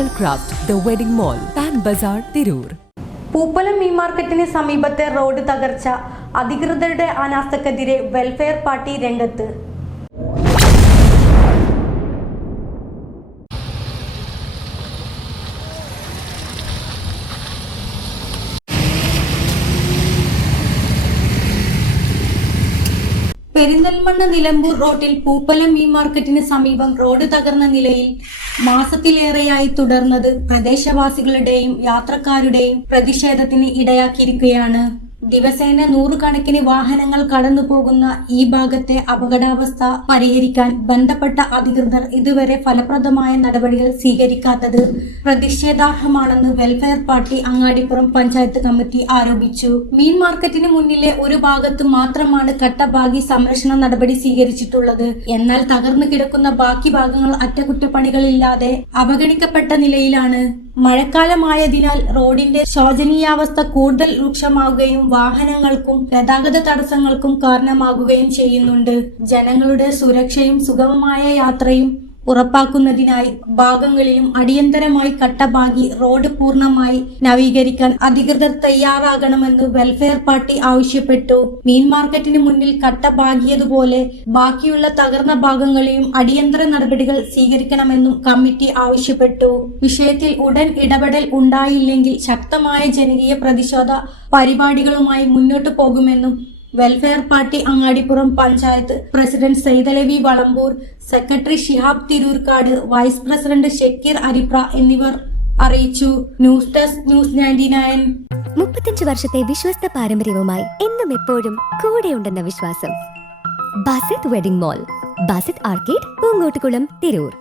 Metal Craft, The Wedding Mall, Pan Bazaar, Tirur. Pooppalam മീൻ മാർക്കറ്റിന് സമീപത്തെ road തകർച്ച അധികൃതരുടെ അനാസ്ഥക്കെതിരെ വെൽഫെയർ പാർട്ടി രംഗത്ത്. പെരിന്തൽമണ്ണ നിലമ്പൂർ റോഡിൽ പൂപ്പലം മീൻ മാർക്കറ്റിന് സമീപം റോഡ് തകർന്ന നിലയിൽ മാസത്തിലേറെയായി തുടർന്നത് പ്രദേശവാസികളുടെയും യാത്രക്കാരുടെയും പ്രതിഷേധത്തിന് ഇടയാക്കിയിരിക്കുകയാണ്. ദിവസേന നൂറുകണക്കിന് വാഹനങ്ങൾ കടന്നുപോകുന്ന ഈ ഭാഗത്തെ അപകടാവസ്ഥ പരിഹരിക്കാൻ ബന്ധപ്പെട്ട അധികൃതർ ഇതുവരെ ഫലപ്രദമായ നടപടികൾ സ്വീകരിക്കാത്തത് പ്രതിഷേധാർഹമാണെന്ന് Welfare Party Angadipuram panchayat committee ആരോപിച്ചു. മീൻ മാർക്കറ്റിന് മുന്നിലെ ഒരു ഭാഗത്ത് മാത്രമാണ് കട്ടഭാഗി സംരക്ഷണ നടപടി സ്വീകരിച്ചിട്ടുള്ളത്. എന്നാൽ തകർന്നു കിടക്കുന്ന ബാക്കി ഭാഗങ്ങൾ അറ്റകുറ്റപ്പണികളില്ലാതെ അവഗണിക്കപ്പെട്ട നിലയിലാണ്. മഴക്കാലമായതിനാൽ റോഡിന്റെ ശോചനീയാവസ്ഥ കൂടുതൽ രൂക്ഷമാവുകയും വാഹനങ്ങൾക്കും ഗതാഗത തടസ്സങ്ങൾക്കും കാരണമാകുകയും ചെയ്യുന്നുണ്ട്. ജനങ്ങളുടെ സുരക്ഷയും സുഗമമായ യാത്രയും ഉറപ്പാക്കുന്നതിനായി ഭാഗങ്ങളിലും അടിയന്തരമായി കട്ടഭാഗി റോഡ് പൂർണ്ണമായി നവീകരിക്കാൻ അധികൃതർ തയ്യാറാകണമെന്ന് വെൽഫെയർ പാർട്ടി ആവശ്യപ്പെട്ടു. മീൻ മാർക്കറ്റിന് മുന്നിൽ കട്ടഭാഗിയതുപോലെ ബാക്കിയുള്ള തകർന്ന ഭാഗങ്ങളിലും അടിയന്തര നടപടികൾ സ്വീകരിക്കണമെന്നും കമ്മിറ്റി ആവശ്യപ്പെട്ടു. വിഷയത്തിൽ ഉടൻ ഇടപെടൽ ഉണ്ടായില്ലെങ്കിൽ ശക്തമായ ജനകീയ പ്രതിഷേധ പരിപാടികളുമായി മുന്നോട്ടു പോകുമെന്നും Welfare Party Angadipuram panchayat president Saidalavi Valamboor, secretary Shihab Thirurkkad, vice president Shakeer Aripra എന്നിവർ അറിയിച്ചു. News desk news 99. 35 വർഷത്തെ വിശ്വസ്ത പാരമ്പര്യവുമായി എന്നും എപ്പോഴും കൂടെയുണ്ടെന്ന വിശ്വാസം. Basith wedding mall, Basith arcade, Poonkottukulam, Tirur.